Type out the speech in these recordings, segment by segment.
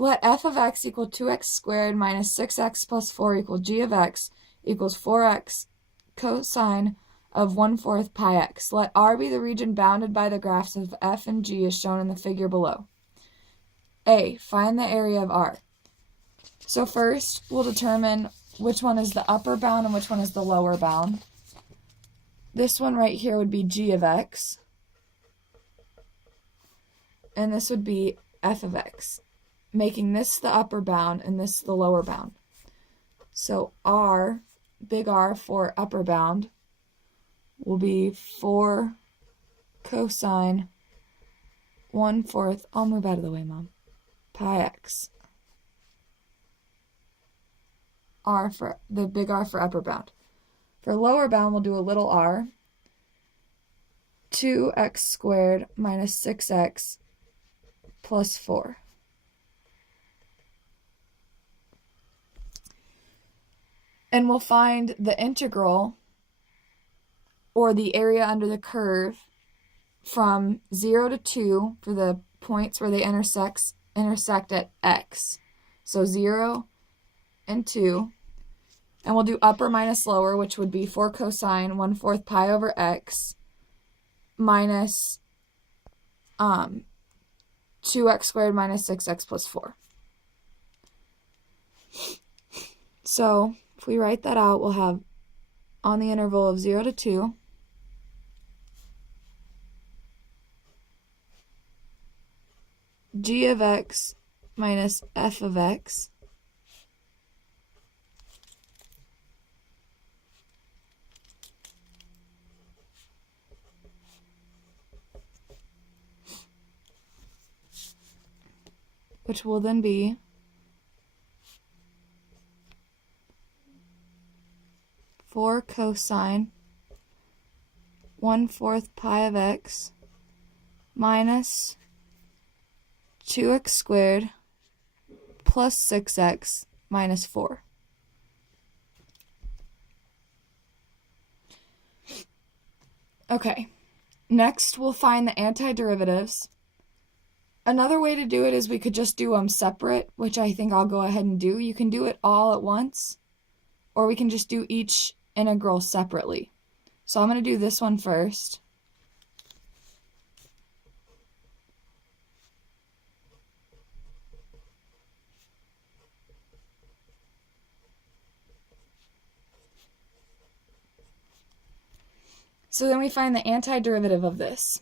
let f of x equal 2x squared minus 6x plus 4 equal g of x equals 4x cosine of 1/4 pi x. Let R be the region bounded by the graphs of f and g as shown in the figure below. A, find the area of R. So first, we'll determine which one is the upper bound and which one is the lower bound. This one right here would be g of x. And this would be f of x, making this the upper bound and this the lower bound. So R, big R for upper bound, will be 4 cosine 1/4, I'll move out of the way, Mom, pi x. R for the big R for upper bound. For lower bound, we'll do a little r, 2x squared minus 6x plus 4. And we'll find the integral, or the area under the curve, from 0 to 2 for the points where they intersect at x. So 0 and 2. And we'll do upper minus lower, which would be 4 cosine 1/4 pi over x minus 2x squared minus 6x plus 4. So if we write that out, we'll have on the interval of 0 to 2, g of x minus f of x which will then be 4 cosine 1/4 pi of x minus 2x squared plus 6x minus 4. Okay, next we'll find the antiderivatives. Another way to do it is we could just do them separate, which I think I'll go ahead and do. You can do it all at once, or we can just do each integral separately. So I'm going to do this one first. So then we find the antiderivative of this.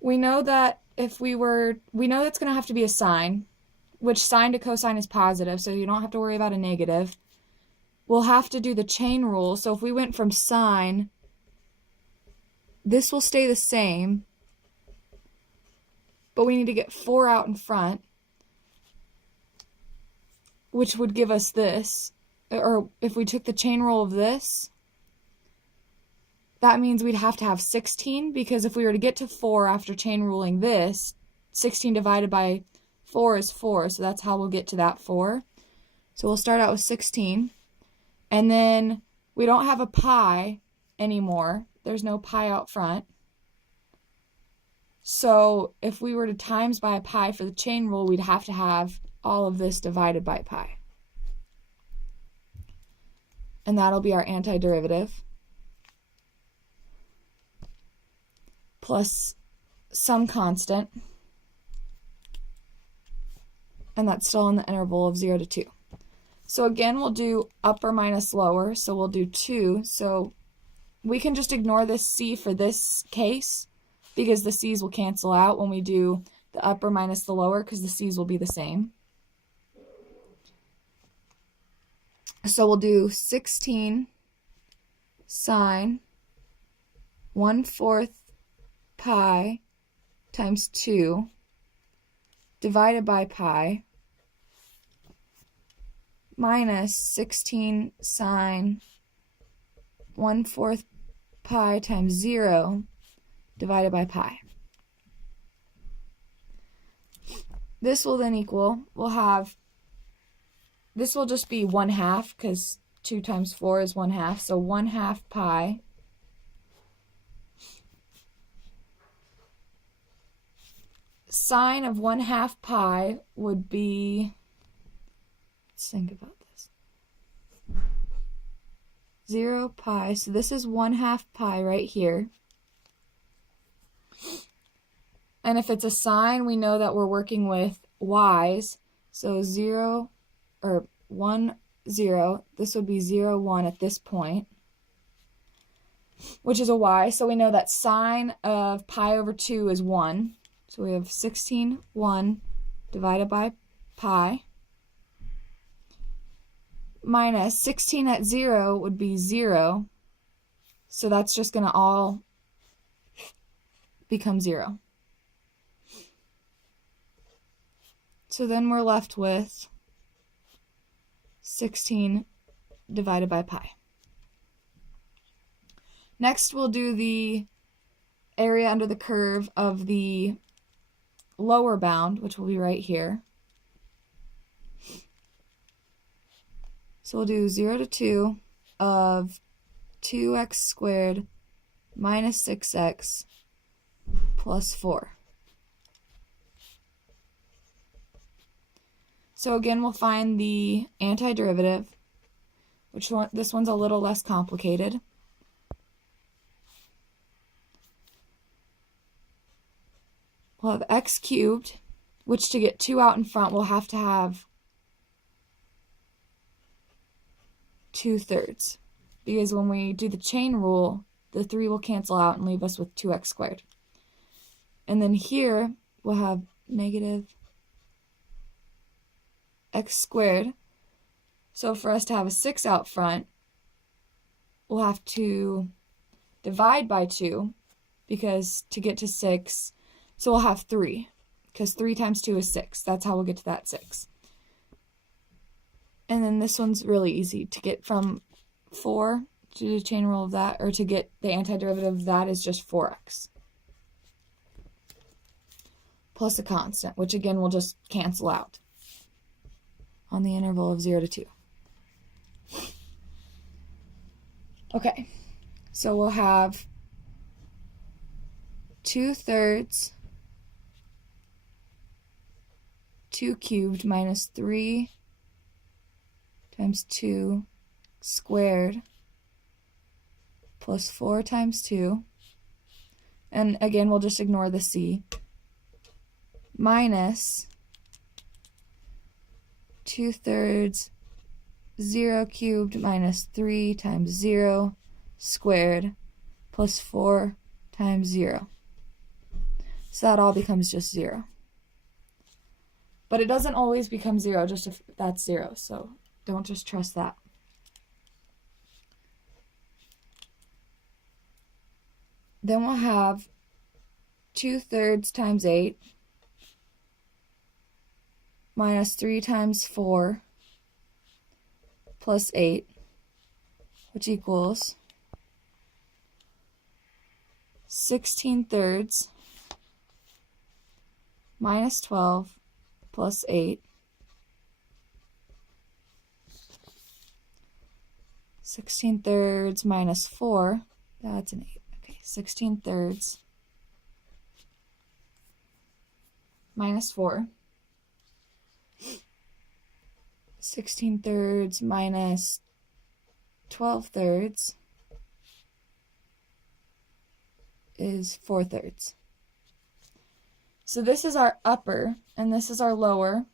We know that we know that's going to have to be a sine, which sine to cosine is positive, so you don't have to worry about a negative. We'll have to do the chain rule. So if we went from sine, this will stay the same, but we need to get 4 out in front, which would give us this. Or if we took the chain rule of this, that means we'd have to have 16, because if we were to get to 4 after chain ruling this, 16 divided by 4 is 4, so that's how we'll get to that 4. So we'll start out with 16, and then we don't have a pi anymore. There's no pi out front. So if we were to times by a pi for the chain rule, we'd have to have all of this divided by pi. And that'll be our antiderivative, plus some constant, and that's still in the interval of 0 to 2. So again, we'll do upper minus lower, so we'll do 2. So we can just ignore this c for this case, because the c's will cancel out when we do the upper minus the lower, because the c's will be the same. So we'll do 16 sine 1/4 pi times 2 divided by pi minus 16 sine 1/4 pi times 0 divided by pi. This will then equal, this will just be 1/2, because 2 times 4 is 1/2, so 1/2 pi sine of 1/2 pi would be, let's think about this, 0 pi, so this is 1/2 pi right here. And if it's a sine, we know that we're working with y's, so 0, or 1, 0, this would be 0, 1 at this point, which is a y, so we know that sine of pi over 2 is 1. So we have 16, 1 divided by pi, minus 16 at 0 would be 0. So that's just going to all become 0. So then we're left with 16 divided by pi. Next, we'll do the area under the curve of the lower bound, which will be right here. So we'll do 0 to 2 of 2x squared minus 6x plus 4. So again, we'll find the antiderivative, this one's a little less complicated. We'll have x cubed, which to get 2 out in front, we'll have to have 2/3. Because when we do the chain rule, the 3 will cancel out and leave us with 2x squared. And then here, we'll have negative x squared. So for us to have a 6 out front, we'll have to divide by 2, because to get to 6, so we'll have 3, because 3 times 2 is 6. That's how we'll get to that 6. And then this one's really easy. To get from 4 to do the chain rule of that, or to get the antiderivative of that, is just 4x. Plus a constant, which again will just cancel out on the interval of 0 to 2. Okay, so we'll have 2/3 2 cubed minus 3 times 2 squared plus 4 times 2. And again, we'll just ignore the c. Minus 2/3 0 cubed minus 3 times 0 squared plus 4 times 0. So that all becomes just 0. But it doesn't always become 0 just if that's 0, so don't just trust that. Then we'll have 2/3 times 8 minus 3 times 4 plus 8, which equals 16/3 minus 12 plus 8. 16/3 minus 4, that's an 8. Okay, 16/3 minus 4. 16/3 minus 12/3 is 4/3. So this is our upper, and this is our lower.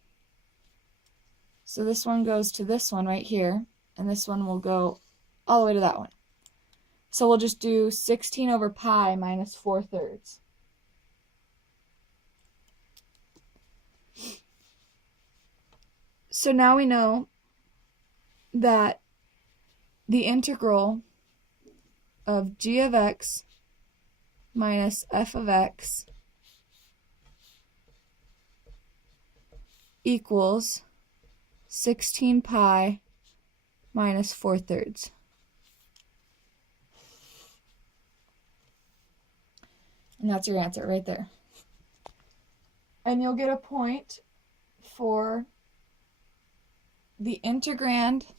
So this one goes to this one right here, and this one will go all the way to that one. So we'll just do 16 over pi minus 4/3. So now we know that the integral of g of x minus f of x equals 16 pi minus 4/3. And that's your answer right there. And you'll get a point for the integrand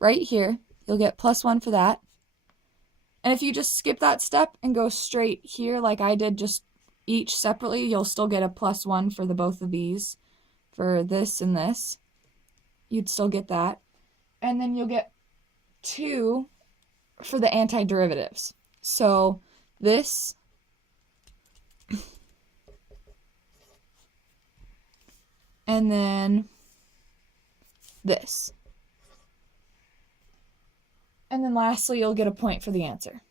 right here. You'll get +1 for that. And if you just skip that step and go straight here like I did just each separately, you'll still get a +1 for the both of these. For this and this, you'd still get that. And then you'll get 2 for the antiderivatives. So this and then this. And then lastly, you'll get a point for the answer.